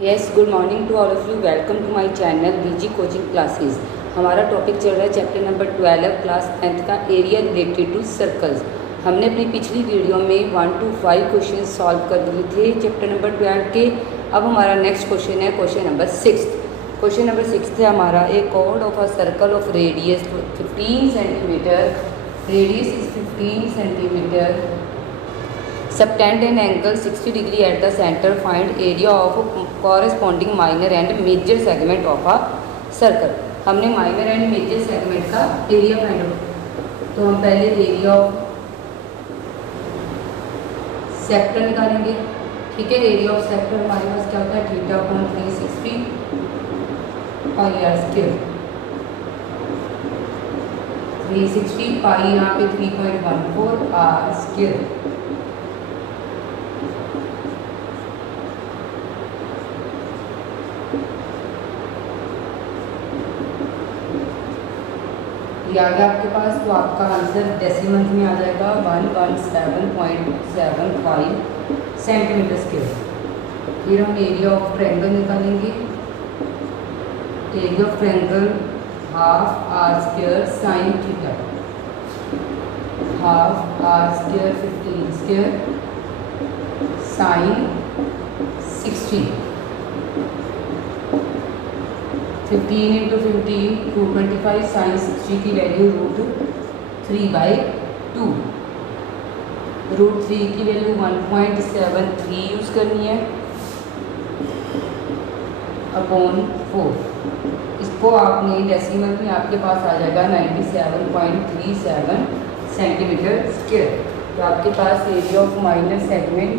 Yes, good morning to all of you. Welcome to my channel BG coaching classes. हमारा topic चल रहा है chapter number 12 class 10th का area related to circles. हमने अपनी पिछली वीडियो में 1 to 5 क्वेश्चन सॉल्व कर दिए थे चैप्टर नंबर 12 के। अब हमारा नेक्स्ट क्वेश्चन है क्वेश्चन नंबर 6। क्वेश्चन नंबर 6 है हमारा a chord of a circle of radius 15 centimetre, radius is 15 centimetre, subtend an angle 60 degree at the center, find area of corresponding minor and major segment of a circle। हमने minor and major segment का area find out, तो हम पहले area of sector निकालेंगे। ठीक है, area of sector हमारे पास क्या होता है, theta upon 360 pi are square. 360 pi यहाँ पे 3.14 आर स्क्वायर। ये आ गया आपके पास, तो आपका आंसर डेसिमल में आ जाएगा 117.75 सेंटीमीटर स्क्वायर। फिर हम एरिया ऑफ ट्रायंगल निकालेंगे। Area of triangle half r square sine theta, half r square 15 square sine 60। 15 into 15 225 sine 60 की वैल्यू √3/2। √3 की वैल्यू 1.73 यूज़ करनी है अपॉन 4। इसको आपने डेसिमल में आपके पास आ जाएगा 97.37 सेंटीमीटर स्क्वायर। तो आपके पास area of minor segment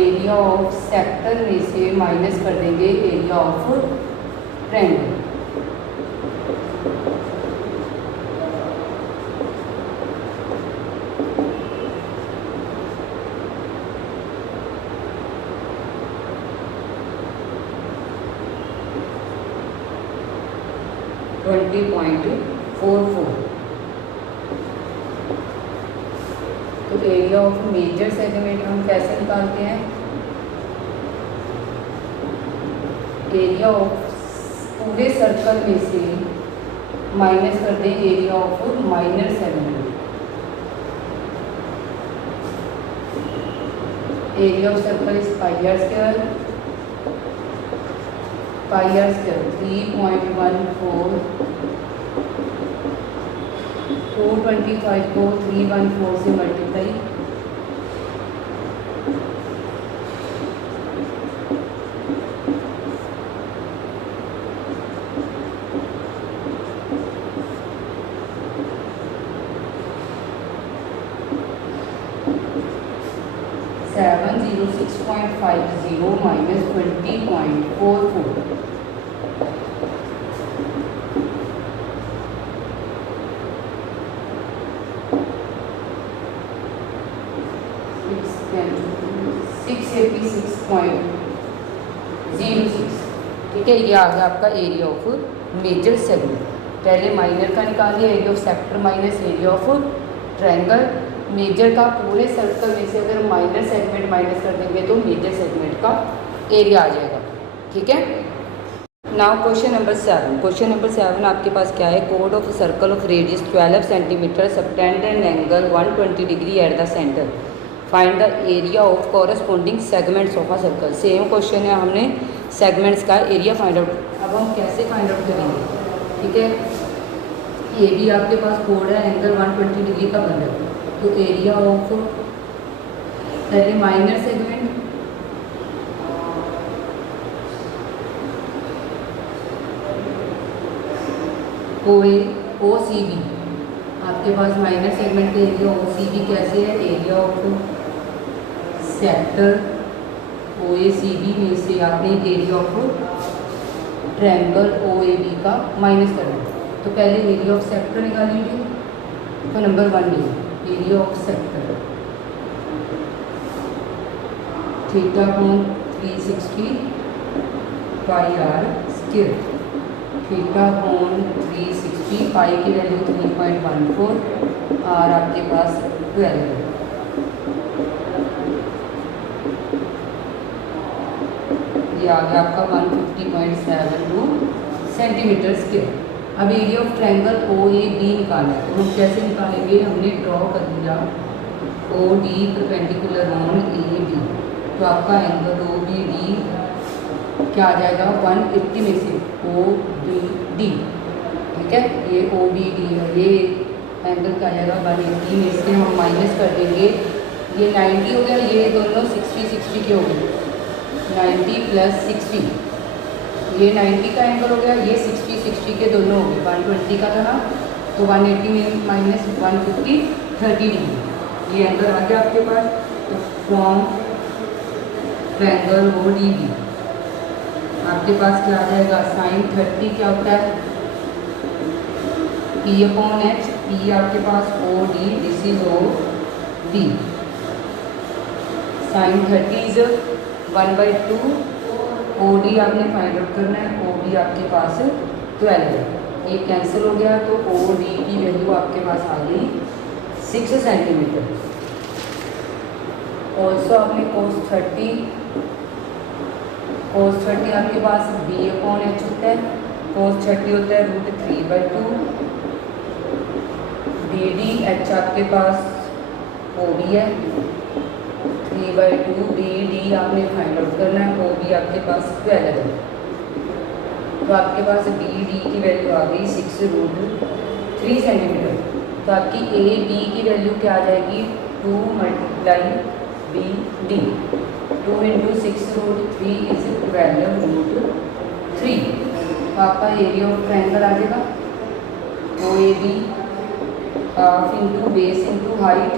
area of sector में से माइनस कर देंगे एरिया ऑफ ट्रायंगल। तो एरिया ऑफ मेजर सेगमेंट हम कैसे निकालते हैं, एरिया ऑफ पूरे सर्कल में से माइनस कर दें area of minor segment. Area of circle is pi are square, 3.14। 225 को 314 से मल्टीप्लाई, -20.44। ठीक है, ये आ गया आपका एरिया ऑफ मेजर सेगमेंट। पहले माइनर का निकालिए, area of sector minus area of triangle. Major का पूरे सर्कल में से अगर माइनर सेगमेंट माइनस कर देंगे तो मेजर सेगमेंट का एरिया आ जाएगा। ठीक है, now question number 7। Question number 7 आपके पास क्या है, code of circle of radius 12 centimetre, subtend an angle 120 degree at the centre, find the area of corresponding segments of a circle. Same question है, हमने सेगमेंट्स का एरिया फाइंड आउट। अब हम कैसे फाइंड आउट करेंगे, ठीक है, ये भी आपके पास कोड है, एंगल 120 डिग्री का बन रहा है। तो एरिया ऑफ पहले minor segment, O C B, आपके पास माइनर सेगमेंट का एरिया ओ सी बी कैसे है, area of sector O A C B में से आपने area of triangle O A B का माइनस करना है। तो पहले एरिया ऑफ सेक्टर निकालेंगे। तो नंबर 1 में area of sector theta upon 360 pi are square. Theta upon 360, pi की वैल्यू 3.14 और आपके पास 12। ये आ गया आपका 150.72 सेंटीमीटर स्क्वायर। अब area of triangle O A B निकालना है, तो हम कैसे निकालेंगे? हमने ड्रॉ कर दिया O D perpendicular on A B, तो आपका एंगल ओ बी डी क्या आ जाएगा? 180 में से ओ बी डी, ठीक है, ये ओ बी डी है, ये एंगल क्या आ जाएगा? 180 में से हम माइनस कर देंगे, ये 90 हो गया, ये दोनों 60 के हो गए, 90 प्लस 60, ये 90 का एंगल हो गया, ये 60 के दोनों हो गए, 120 का था ना, तो 180 में माइनस 150, 30 डिग्री, ये एंगल आ गया आपके पास। तो from triangle O D B आपके पास क्या आ जाएगा? साइन 30 क्या होता है? पी अपॉन एच, पी आपके पास O D, this is O D, sine 30 is 1/2, O D आपने फाइंड आउट करना है, ओ डी आपके पास 12 है, ये कैंसिल हो गया, तो ओ डी की वैल्यू आपके पास आ गई 6 सेंटीमीटर। ऑल्सो आपने cos 30 आपके पास बी अपॉन एच होता है, cos 30 होता है √3/2, बी डी एच आपके पास ओ बी है 3/2, बी डी आपने फाइंड आउट करना है, ओ बी आपके पास 12 है, तो आपके पास बी डी की वैल्यू आ गई 6√3 सेंटीमीटर। तो आपकी ए बी की वैल्यू क्या आ जाएगी? 2 × बी डी, 2 × 6√3 इज 12√3, तो आपका एरिया ऑफ ट्रायंगल आ जाएगा O A B half into base into height,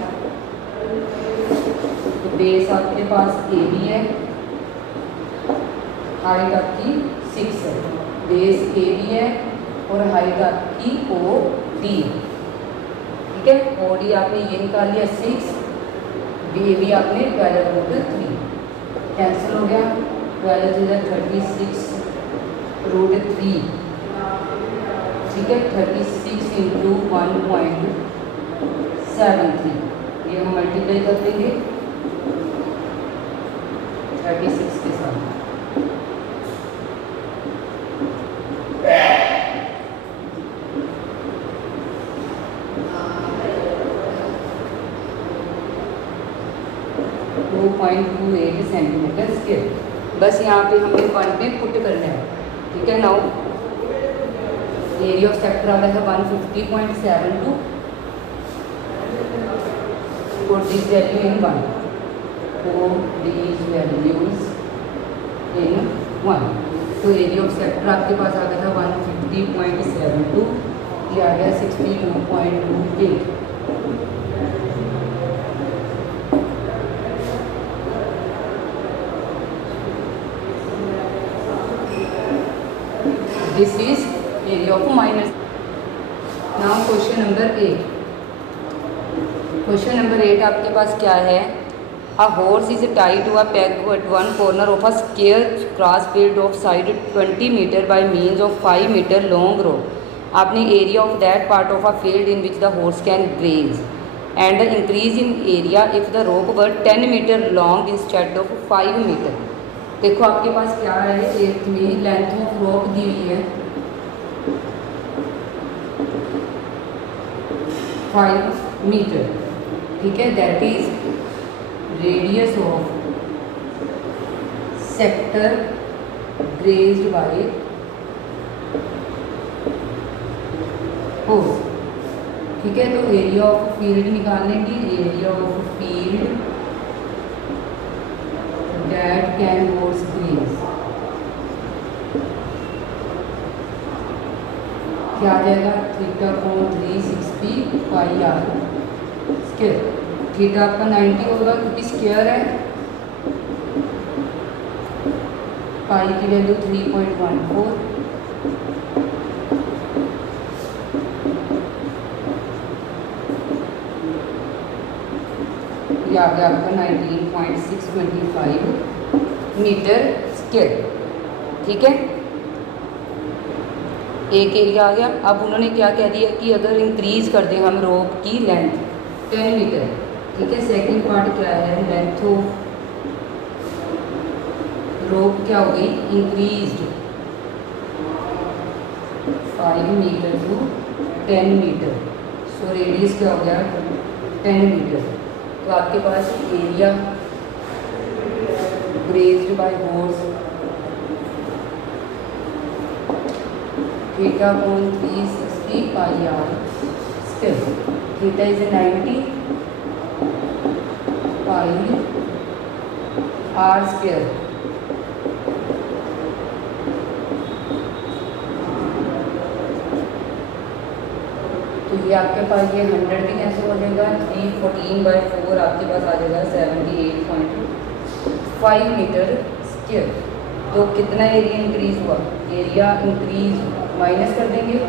तो बेस आपके पास ए बी है, हाइट आपकी 6 है, बेस ए बी है और हाइट आपकी ओ डी है, ठीक है। ओ डी आपने ये निकाल लिया 6, बी बी आपने 12√3, कैंसिल हो गया, 12 × 36√3, ठीक है, 36 × 1.73, ये हम मल्टीप्लाई कर देंगे 36 के साथ, सेंटीमीटर स्क्वायर। बस यहाँ पे हमने वन पे पुट करना है, ठीक है। नाउ एरिया ऑफ सेक्टर आ रहा है 150.72, put this value in 1, put this values in 1, तो एरिया ऑफ सेक्टर आपके पास आ गया था 150.72, ये आ गया 62.28, this is area of minus. Now question number 8, question number 8 आपके पास क्या है? A horse is tied to a peg at one corner of a square cross field of side 20 metre by means of 5 metre long rope. आपने area of that part of a field in which the horse can graze and the increase in area if the rope were 10 metre long instead of 5 metre. देखो आपके पास क्या है, एक में length of rope दी हुई है 5 मीटर, ठीक है, that is radius of sector grazed by horse, ठीक है। तो एरिया ऑफ फील्ड निकालने की, area of field that can horse graze, क्या आ जाएगा? θ/360 πr स्क्वायर, थीटा आपका 90 होगा क्योंकि स्क्वायर है, पाई की वैल्यू 3.14, ये आ गया आपका 19.625 मीटर स्क्वायर, ठीक है। एक एरिया आ गया। अब उन्होंने क्या कह दिया कि अगर इंक्रीज कर दें हम रोप की लेंथ 10 मीटर, ठीक है। सेकंड पार्ट क्या है, लेंथ ऑफ रोप क्या हो गई, increased 5 metre to 10 metre. So radius क्या हो गया, 10 मीटर। तो आपके पास area grazed by horse theta upon 360 pi are square. Theta is 90 pi are square. तो ये आपके पास ये 100 भी कैसे हो जाएगा, 314/4 आपके पास आ जाएगा 78.5 मीटर स्क्वायर। तो कितना एरिया इंक्रीज हुआ, एरिया इंक्रीज माइनस कर देंगे,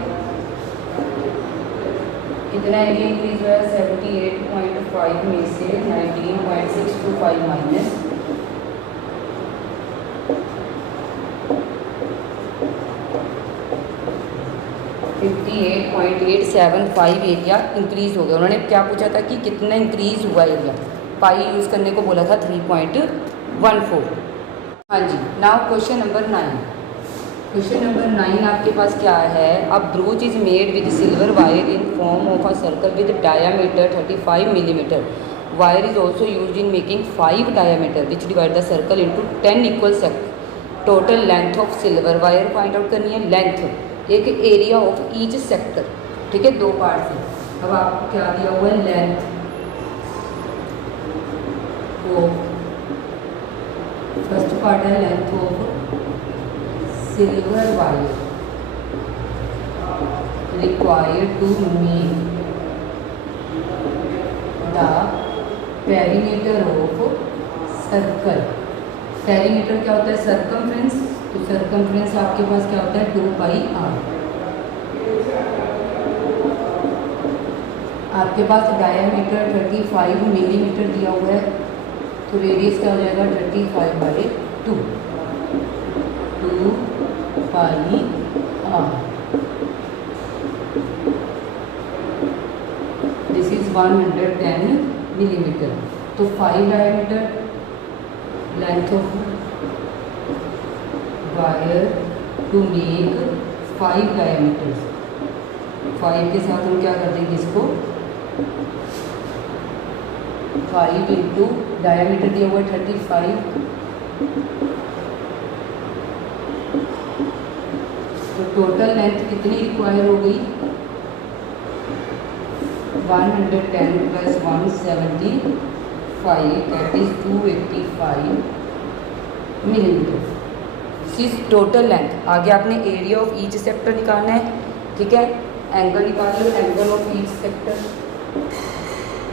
कितना एरिया इंक्रीज हुआ है 78.5 में से 19.625 माइनस 58.875 एरिया इंक्रीज हो गया। उन्होंने क्या पूछा था कि कितना इंक्रीज हुआ एरिया, पाई यूज़ करने को बोला था 3.14। हाँ जी। Now question number 9। Question number 9 आपके पास क्या है, अब brooch is made with silver wire in form of a circle with diameter 35 millimetre. Wire is also use in making 5 diameter which divide the circle into 10 equal sector. Total length of silver wire find out करनी है, length एक area of each sector. ठीक है, दो part है। अब आपको क्या दिया हुआ है, लेंथ ऑफ, फर्स्ट पार्ट है length of silver wire required to make the perimeter of circle. Perimeter क्या होता है, सर्कमफ्रेंस। तो सर्कमफ्रेंस आपके पास क्या होता है 2 पाई आर। आपके पास डायामीटर 35 मिलीमीटर दिया हुआ है, तो रेडियस क्या हो जाएगा 35/2 pi R. This is 110 millimetre. तो 5 diameter length of wire to make 5 diameters. 5 के साथ हम क्या कर देंगे इसको, 5 इंटू डायामीटर दिया हुआ 35। तो टोटल लेंथ कितनी रिक्वायर हो गई, 110 + 175 that is 285 millimetre. This is total length. आगे आपने एरिया ऑफ ईच सेक्टर निकालना है। ठीक है, एंगल निकाल लो, angle of each sector.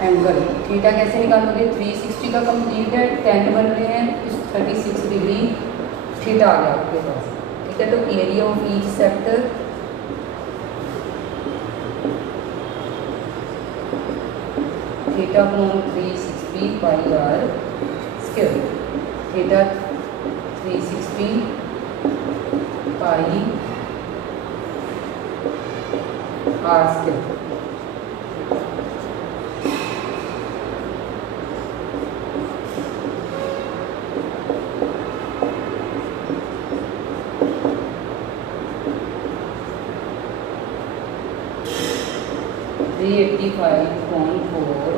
Angle theta कैसे निकालोगे, 360 का कंप्लीट है, 10 बन रहे हैं, 36 डिग्री थीटा आ गया आपके पास। ठीक है, तो area of each sector theta upon 360 pi are square. Theta 360 pi are square.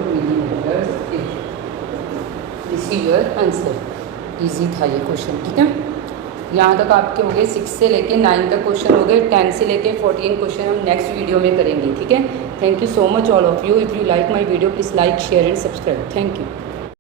Millimetre. This is your answer. Easy था ये क्वेश्चन। ठीक है, यहाँ तक आपके हो गए 6 से लेके 9 तक क्वेश्चन हो गए। 10 से लेके 14 क्वेश्चन हम नेक्स्ट वीडियो में करेंगे। ठीक है, thank you so much all of you. If you like my video please like share and subscribe. Thank you.